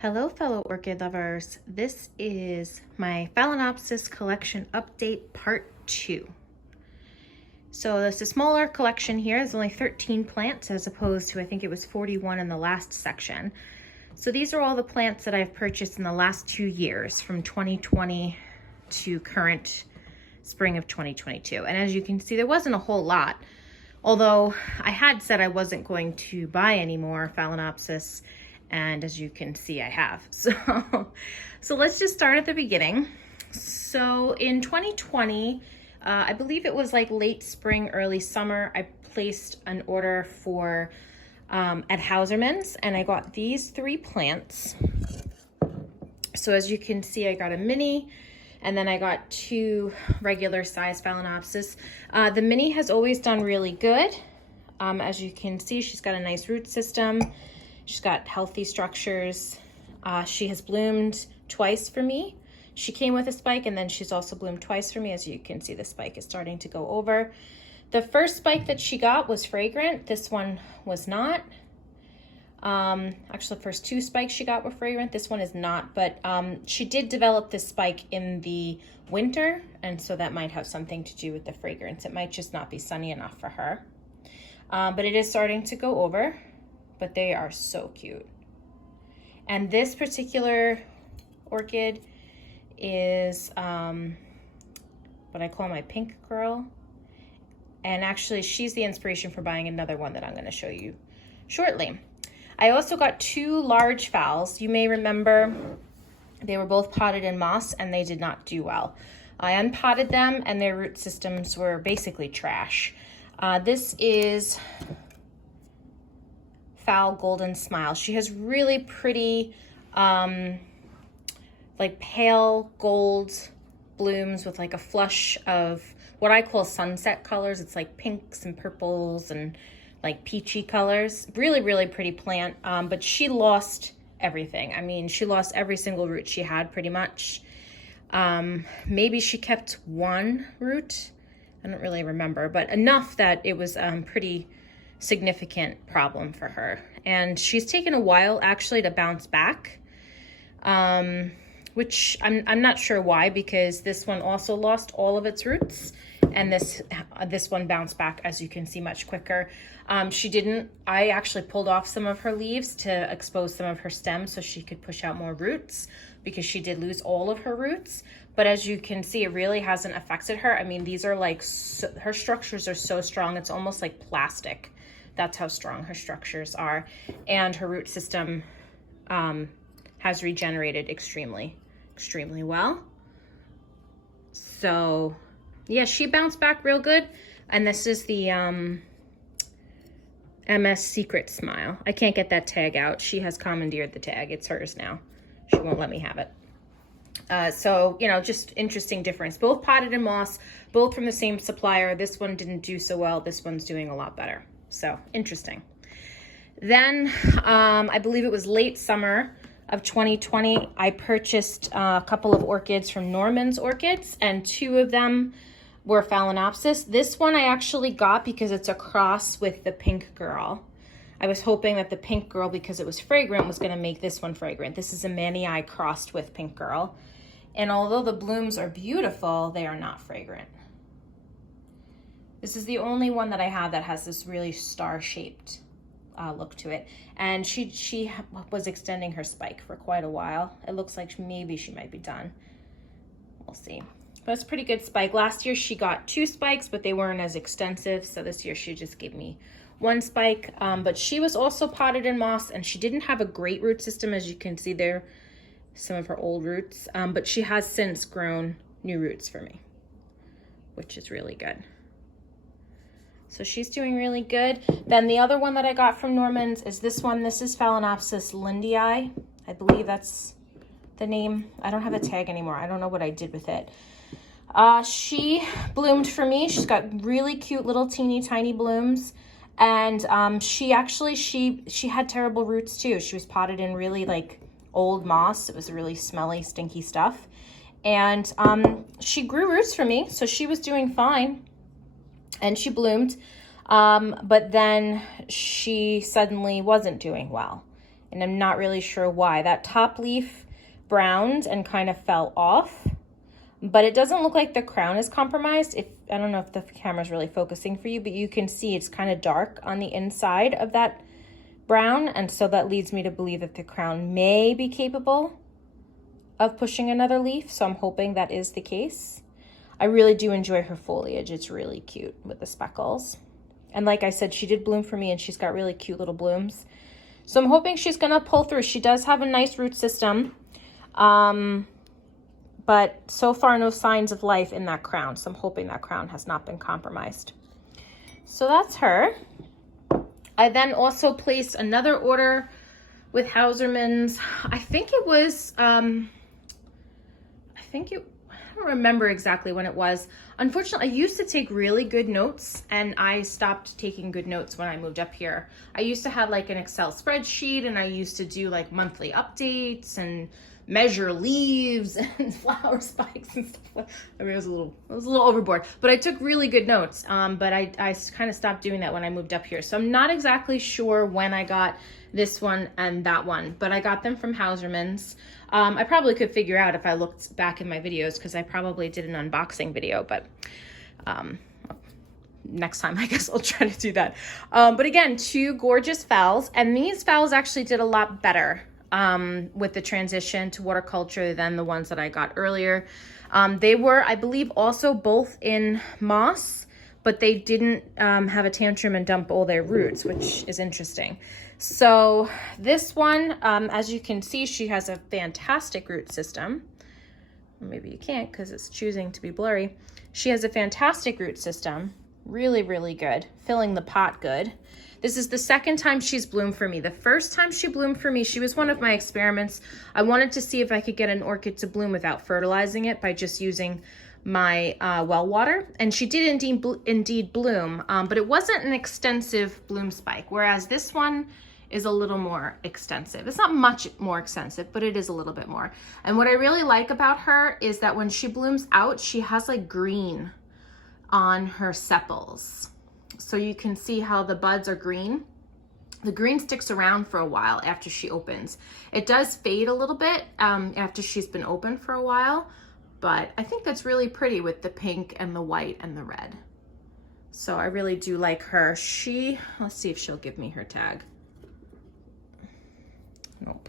Hello, fellow orchid lovers. This is my Phalaenopsis collection update part 2. So it's a smaller collection here. There's only 13 plants as opposed to, I think it was 41 in the last section. So these are all the plants that I've purchased in the last 2 years, from 2020 to current spring of 2022. And as you can see, there wasn't a whole lot. Although I had said I wasn't going to buy any more Phalaenopsis, and as you can see, I have. So let's just start at the beginning. So in 2020, I believe it was like late spring, early summer, I placed an order for at Hausermann's, and I got these 3 plants. So as you can see, I got a mini, and then I got 2 regular size Phalaenopsis. The mini has always done really good. As you can see, she's got a nice root system. She's got healthy structures. She has bloomed twice for me. She came with a spike, and then she's also bloomed twice for me. As you can see, the spike is starting to go over. The first spike that she got was fragrant. This one was not. Actually, the first 2 spikes she got were fragrant. This one is not, but she did develop this spike in the winter, and so that might have something to do with the fragrance. It might just not be sunny enough for her. But it is starting to go over, but they are so cute. And this particular orchid is what I call my pink girl. And actually, she's the inspiration for buying another one that I'm going to show you shortly. I also got 2 large phals. You may remember they were both potted in moss, and they did not do well. I unpotted them, and their root systems were basically trash. This is Phal Golden Smile. She has really pretty, like pale gold blooms with like a flush of what I call sunset colors. It's like pinks and purples and like peachy colors. Really, really pretty plant, but she lost everything. I mean, she lost every single root she had pretty much. Maybe she kept 1 root. I don't really remember, but enough that it was pretty significant problem for her. And she's taken a while actually to bounce back, which I'm not sure why, because this one also lost all of its roots, and this one bounced back, as you can see, much quicker. I actually pulled off some of her leaves to expose some of her stems so she could push out more roots, because she did lose all of her roots. But as you can see, it really hasn't affected her. I mean, these are like, her structures are so strong, it's almost like plastic. That's how strong her structures are. And her root system has regenerated extremely well. So yeah, she bounced back real good. And this is the MS Secret Smile. I can't get that tag out. She has commandeered the tag. It's hers now. She won't let me have it. So, you know, just interesting difference. Both potted in moss, both from the same supplier. This one didn't do so well. This one's doing a lot better. So interesting. Then I believe it was late summer of 2020, I purchased a couple of orchids from Norman's Orchids, and 2 of them were Phalaenopsis. This one I actually got because it's a cross with the pink girl. I was hoping that the pink girl, because it was fragrant, was going to make this one fragrant. This is a Manii crossed with pink girl. And although the blooms are beautiful, they are not fragrant. This is the only one that I have that has this really star-shaped look to it. And she was extending her spike for quite a while. It looks like maybe she might be done. We'll see. But it's a pretty good spike. Last year she got 2 spikes, but they weren't as extensive. So this year she just gave me 1 spike. But she was also potted in moss, and she didn't have a great root system. As you can see there, some of her old roots. But she has since grown new roots for me, which is really good. So she's doing really good. Then the other one that I got from Norman's is this one. This is Phalaenopsis Lindii. I believe that's the name. I don't have a tag anymore. I don't know what I did with it. She bloomed for me. She's got really cute little teeny tiny blooms. And she had terrible roots too. She was potted in really like old moss. It was really smelly, stinky stuff. And she grew roots for me, so she was doing fine. And she bloomed, but then she suddenly wasn't doing well. and I'm not really sure why. That top leaf browned and kind of fell off, but it doesn't look like the crown is compromised. I don't know if the camera's really focusing for you, but you can see it's kind of dark on the inside of that brown, and so that leads me to believe that the crown may be capable of pushing another leaf, so I'm hoping that is the case. I really do enjoy her foliage. It's really cute with the speckles. And like I said, she did bloom for me, and she's got really cute little blooms. So I'm hoping she's gonna pull through. She does have a nice root system, but so far no signs of life in that crown. So I'm hoping that crown has not been compromised. So that's her. I then also placed another order with Hausermann's. I think it was, I don't remember exactly when it was. Unfortunately, I used to take really good notes, and I stopped taking good notes when I moved up here. I used to have like an Excel spreadsheet, and I used to do like monthly updates and measure leaves and flower spikes and stuff like that. I mean, it was a little overboard, but I took really good notes. But I kind of stopped doing that when I moved up here. So I'm not exactly sure when I got this one and that one, but I got them from Hausermann's. I probably could figure out if I looked back in my videos, because I probably did an unboxing video, but next time I guess I'll try to do that. But again, 2 gorgeous phals, and these phals actually did a lot better with the transition to waterculture than the ones that I got earlier. They were, I believe, also both in moss, but they didn't have a tantrum and dump all their roots, which is interesting. So this one, as you can see, she has a fantastic root system. Maybe you can't because it's choosing to be blurry. She has a fantastic root system, really, really good, filling the pot good. This is the second time she's bloomed for me. The first time she bloomed for me, she was one of my experiments. I wanted to see if I could get an orchid to bloom without fertilizing it by just using my well water. And she did indeed bloom, but it wasn't an extensive bloom spike, whereas this one is a little more extensive. It's not much more extensive, but it is a little bit more. And what I really like about her is that when she blooms out, she has like green on her sepals. So you can see how the buds are green. The green sticks around for a while after she opens. It does fade a little bit after she's been open for a while, but I think that's really pretty with the pink and the white and the red. So I really do like her. Let's see if she'll give me her tag. Nope.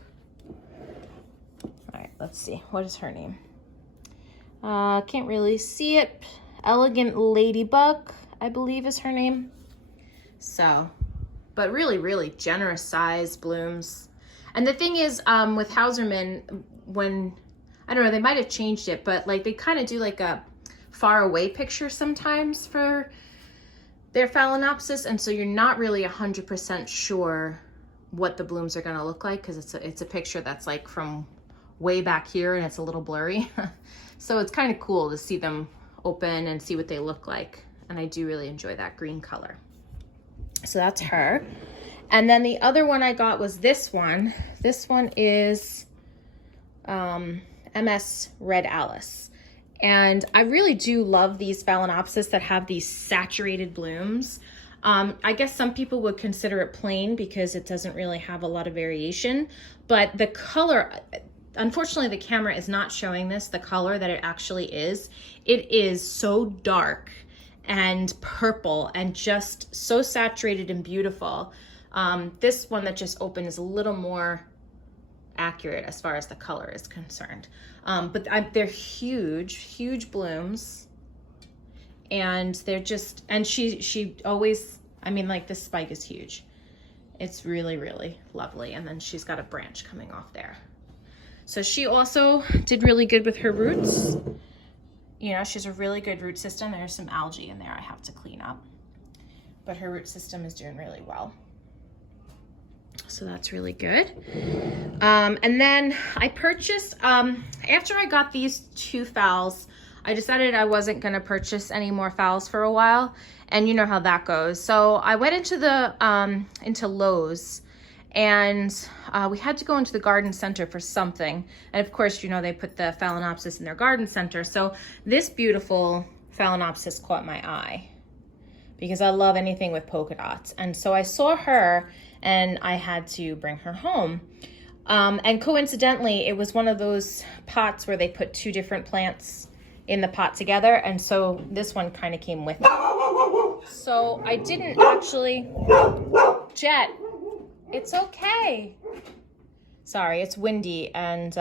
All right, let's see. What is her name? Can't really see it. Elegant Ladybug, I believe is her name. So, but really, really generous size blooms. And the thing is, with Hausermann, I don't know, they might have changed it, but like they kind of do like a far away picture sometimes for their Phalaenopsis. And so you're not really 100% sure what the blooms are gonna look like, because it's a picture that's like from way back here and it's a little blurry. So it's kind of cool to see them open and see what they look like. And I do really enjoy that green color. So that's her. And then the other one I got was this one. This one is MS Red Alice. And I really do love these Phalaenopsis that have these saturated blooms. I guess some people would consider it plain because it doesn't really have a lot of variation, but the color, unfortunately the camera is not showing this, the color that it actually is. It is so dark and purple and just so saturated and beautiful. This one that just opened is a little more accurate as far as the color is concerned. But they're huge, huge blooms. And they're just, and she always, I mean, like this spike is huge. It's really, really lovely. And then she's got a branch coming off there. So she also did really good with her roots. You know, she's a really good root system. There's some algae in there I have to clean up. But her root system is doing really well. So that's really good. And then I purchased, after I got these 2 phals, I decided I wasn't gonna purchase any more phals for a while, and you know how that goes. So I went into Lowe's, and we had to go into the garden center for something. And of course, you know, they put the Phalaenopsis in their garden center. So this beautiful Phalaenopsis caught my eye because I love anything with polka dots. And so I saw her, and I had to bring her home. And coincidentally, it was one of those pots where they put 2 different plants in the pot together, and so this one kind of came with it. So I didn't actually... Jet, it's okay. Sorry, it's windy, and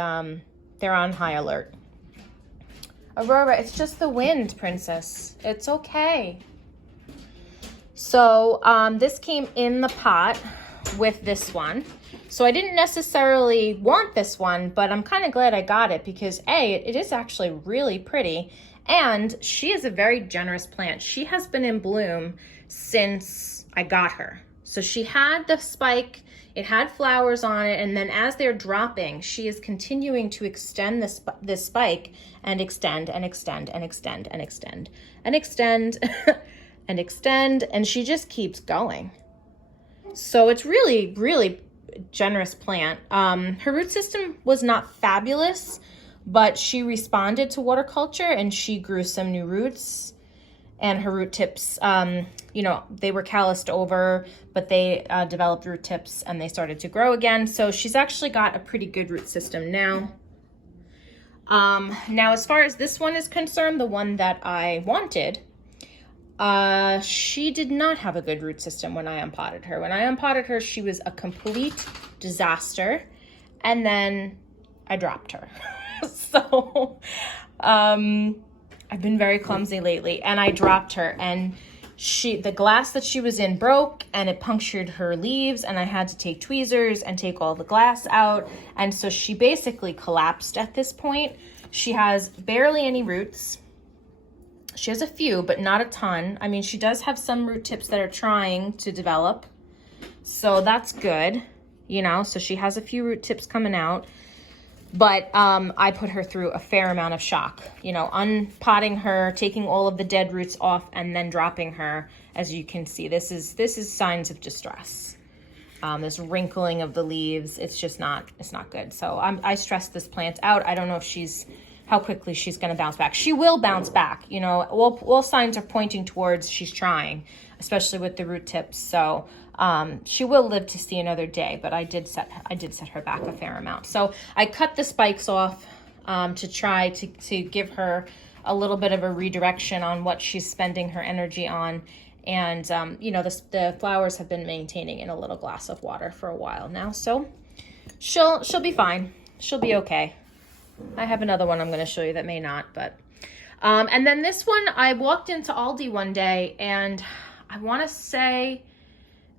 they're on high alert. Aurora, it's just the wind, princess. It's okay. So this came in the pot with this one. So I didn't necessarily want this one, but I'm kind of glad I got it because A, it is actually really pretty, and she is a very generous plant. She has been in bloom since I got her. So she had the spike, it had flowers on it, and then as they're dropping, she is continuing to extend this spike and extend and extend and extend and extend and extend and extend, and she just keeps going. So it's really, really generous plant. Her root system was not fabulous, but she responded to water culture and she grew some new roots, and her root tips, you know, they were calloused over, but they developed root tips and they started to grow again. So she's actually got a pretty good root system now. Now, as far as this one is concerned, the one that I wanted, she did not have a good root system when I unpotted her. When I unpotted her, she was a complete disaster, and then I dropped her. So, I've been very clumsy lately, and I dropped her, and the glass that she was in broke, and it punctured her leaves, and I had to take tweezers and take all the glass out, and so she basically collapsed at this point. She has barely any roots. She has a few, but not a ton. I mean, she does have some root tips that are trying to develop, so that's good, you know, so she has a few root tips coming out. But I put her through a fair amount of shock, you know, unpotting her, taking all of the dead roots off, and then dropping her. As you can see, this is signs of distress. This wrinkling of the leaves, it's not good. So I stressed this plant out. I don't know if how quickly she's going to bounce back. She will bounce back, you know, all signs are pointing towards she's trying, especially with the root tips. So she will live to see another day, but I did set her back a fair amount. So I cut the spikes off to try to give her a little bit of a redirection on what she's spending her energy on. And, you know, the flowers have been maintaining in a little glass of water for a while now. So she'll be fine. She'll be okay. I have another one I'm going to show you that may not, but, and then this one, I walked into Aldi one day, and I want to say,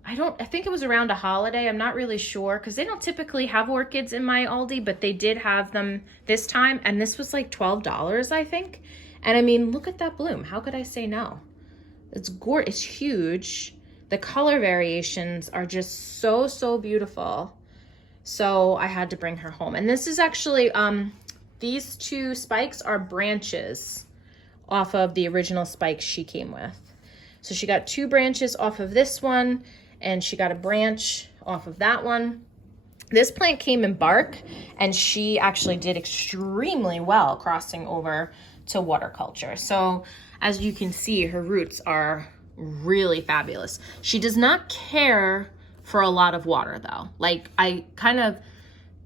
I think it was around a holiday. I'm not really sure, because they don't typically have orchids in my Aldi, but they did have them this time, and this was like $12, I think. And I mean, look at that bloom. How could I say no? It's gorgeous. It's huge. The color variations are just so beautiful. So I had to bring her home. And this is actually, these 2 spikes are branches off of the original spikes she came with. So she got 2 branches off of this one, and she got a branch off of that one. This plant came in bark, and she actually did extremely well crossing over to water culture. So as you can see, her roots are really fabulous. She does not care for a lot of water though. Like, I kind of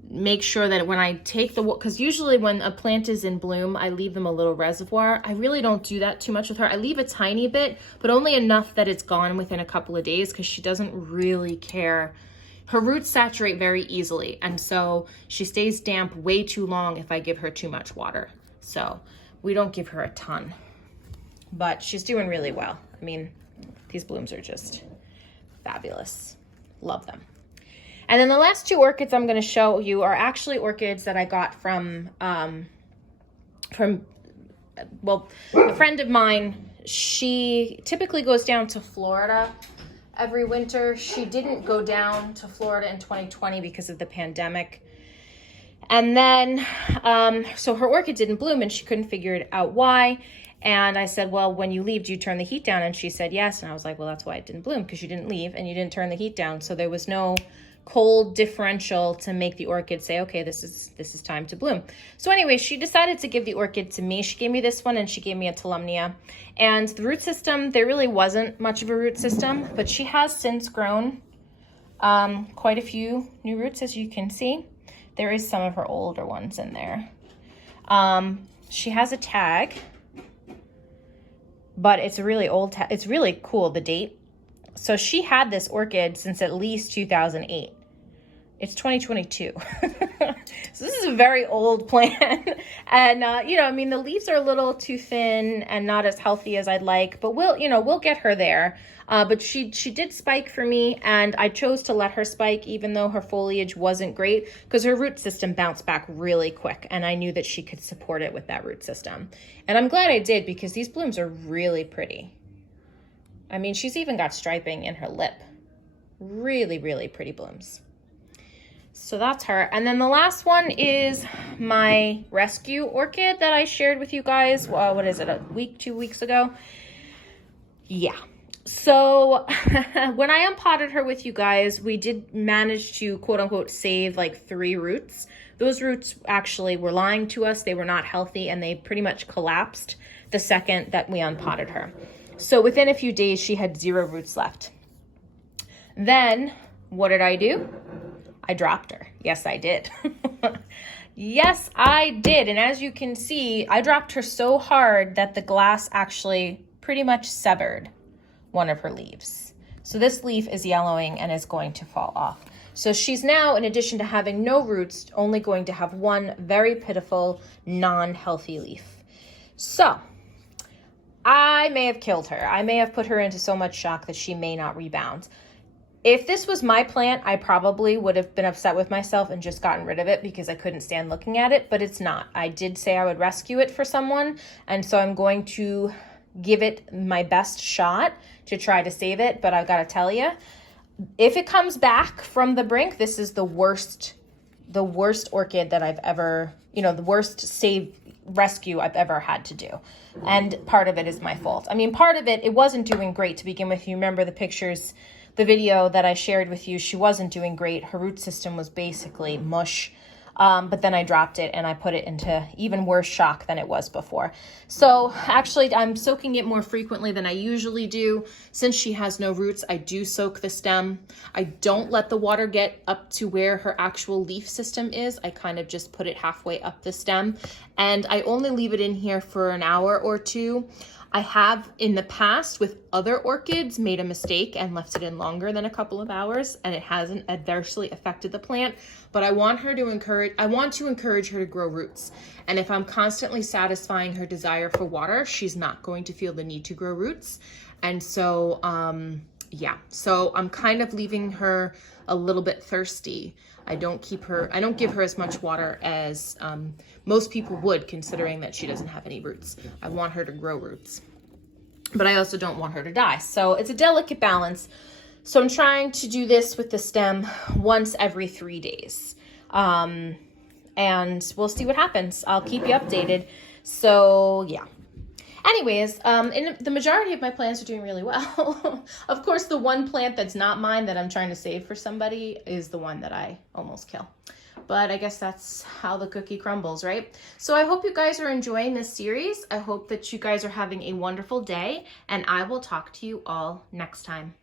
make sure that when I take because usually when a plant is in bloom, I leave them a little reservoir. I really don't do that too much with her. I leave a tiny bit, but only enough that it's gone within a couple of days, because she doesn't really care. Her roots saturate very easily, and so she stays damp way too long if I give her too much water. So we don't give her a ton, but she's doing really well. I mean, these blooms are just fabulous. Love them. And then the last 2 orchids I'm going to show you are actually orchids that I got from well, a friend of mine. She typically goes down to Florida every winter. She didn't go down to Florida in 2020 because of the pandemic. And then, so her orchid didn't bloom, and she couldn't figure out why. And I said, well, when you leave, do you turn the heat down? And she said, yes. And I was like, well, that's why it didn't bloom, because you didn't leave and you didn't turn the heat down. So there was no cold differential to make the orchid say, okay, this is time to bloom. So anyway, she decided to give the orchid to me. She gave me this one, and she gave me a Tulumnia. And the root system, there really wasn't much of a root system, but she has since grown Quite a few new roots, as you can see. There is some of her older ones in there. She has a tag, but it's a really old tag. It's really cool, the date. So she had this orchid since at least 2008. It's 2022. So this is a very old plant. And, you know, I mean, the leaves are a little too thin and not as healthy as I'd like, but we'll get her there. But she did spike for me, and I chose to let her spike even though her foliage wasn't great, because her root system bounced back really quick, and I knew that she could support it with that root system. And I'm glad I did, because these blooms are really pretty. I mean, she's even got striping in her lip. Really, really pretty blooms. So that's her. And then the last one is my rescue orchid that I shared with you guys. What is it, a week, 2 weeks ago? Yeah. So when I unpotted her with you guys, we did manage to quote unquote save like 3 roots. Those roots actually were lying to us. They were not healthy, and they pretty much collapsed the second that we unpotted her. So within a few days, she had 0 roots left. Then what did I do? I dropped her. Yes, I did. Yes, I did. And as you can see, I dropped her so hard that the glass actually pretty much severed one of her leaves. So this leaf is yellowing and is going to fall off. So she's now, in addition to having no roots, only going to have one very pitiful, non-healthy leaf. So I may have killed her. I may have put her into so much shock that she may not rebound. If this was my plant, I probably would have been upset with myself and just gotten rid of it because I couldn't stand looking at it, but it's not. I did say I would rescue it for someone, and so I'm going to give it my best shot to try to save it. But I've got to tell you, if it comes back from the brink, this is the worst orchid that I've ever, the worst rescue I've ever had to do. And part of it is my fault. I mean, part of it wasn't doing great to begin with. You remember the pictures, the video that I shared with you, she wasn't doing great. Her root system was basically mush. But then I dropped it and I put it into even worse shock than it was before. So actually I'm soaking it more frequently than I usually do. Since she has no roots, I do soak the stem. I don't let the water get up to where her actual leaf system is. I kind of just put it halfway up the stem, and I only leave it in here for an hour or 2. I have in the past with other orchids made a mistake and left it in longer than a couple of hours, and it hasn't adversely affected the plant. But I want to encourage her to grow roots. And if I'm constantly satisfying her desire for water, she's not going to feel the need to grow roots. And so, yeah, so I'm kind of leaving her a little bit thirsty. I don't give her as much water as most people would, considering that she doesn't have any roots. I want her to grow roots, but I also don't want her to die. So it's a delicate balance. So I'm trying to do this with the stem once every 3 days. And we'll see what happens. I'll keep you updated. So yeah. Anyways, the majority of my plants are doing really well. Of course, the one plant that's not mine that I'm trying to save for somebody is the one that I almost kill. But I guess that's how the cookie crumbles, right? So I hope you guys are enjoying this series. I hope that you guys are having a wonderful day, and I will talk to you all next time.